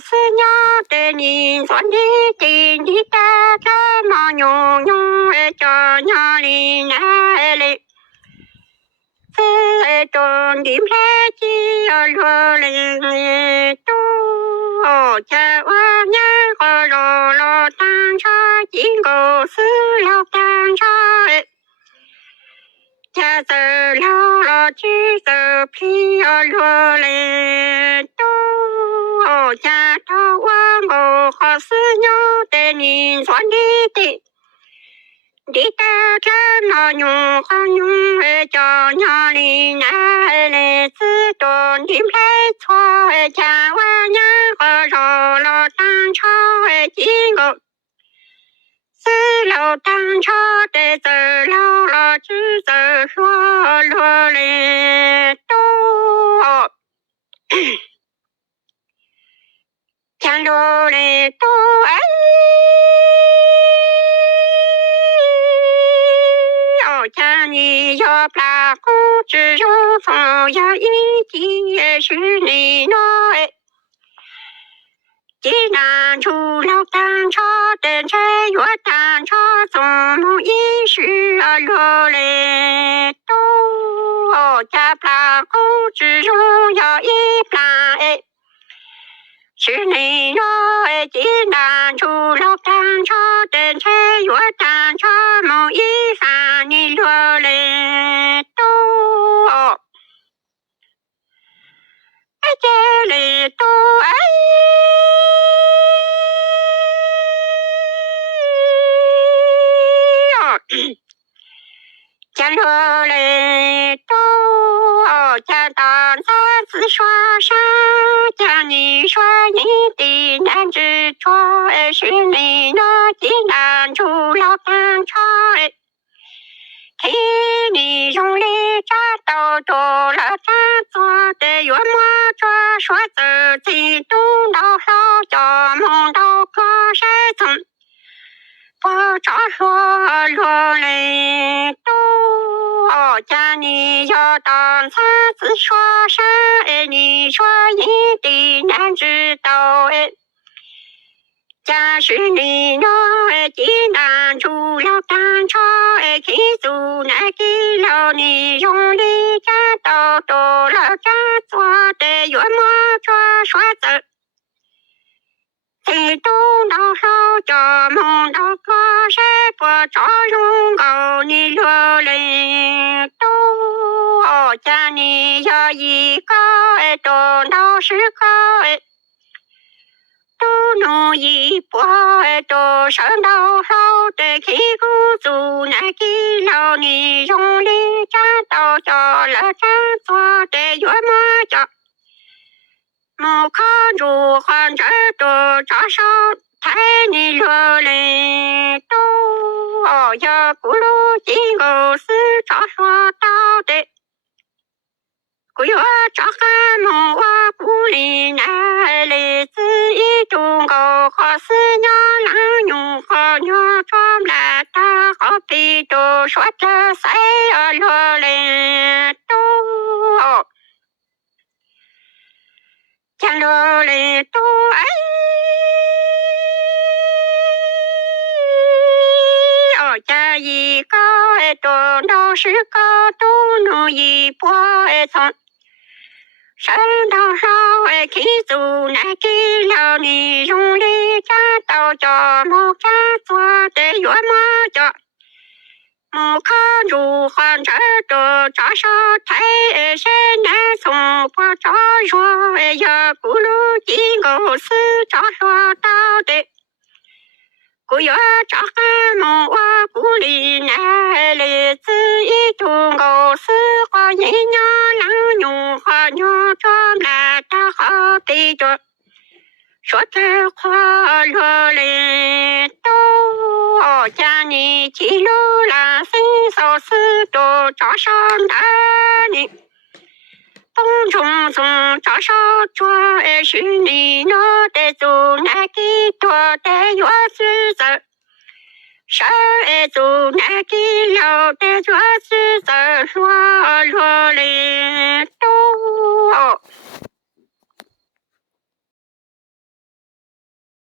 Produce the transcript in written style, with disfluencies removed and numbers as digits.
是鸟的你说你的你的这么牛牛叫鸟里来嘞，这种的来的落来都在我娘和肉肉当车经过死了当车。家走了了，举手皮落来都家头问我好是鸟的你说你的，你的这么牛好牛叫鸟里来来自多你来错家我娘和肉了当车经过。死了当车的走了了，只走落落来多，讲落来多讲你要把公子用风要一地是你来。既然出了单车，等车越单车，总母一时落来多，加把公子荣耀一把是你来。既然出了单车，等车越单车，母一番你落来多，这里多讲落来多，讲到三次说上，讲你说你的男子错，是你那的难出了单车，听你用力扎到多了扎做的越么着说自己动到好叫梦到可谁从不着说落来多，讲你要当三次说上，你说你的难知道假使你那既然出了单车，起诉那给了你用力扎到多了扎做的越么着说走。谁动到手就梦到个谁不着用够你落来多，讲你要一个动到10个都弄一波都上到好的屁股足那给了你用力扎到叫了扎做的越么叫没看住换这多扎手抬你落来多，要咕噜经过是扎说到的古月扎汉木我古里来来自一中国和是鸟郎用和鸟装来打好比都说这谁落来多，讲落来多加一个多到10个都弄一波从上到手起诉那给了你用力扎到叫木扎做的越么叫木看住换这多扎手太深难从不着说呀咕噜经过是扎说到的古月扎汉木我古里来来自一中国是花人鸟郎用花鸟装来打好比着说这话落来多，讲你记录了新手是多扎上的你东中从扎上做是你那的做那给多的越是走上做那给了的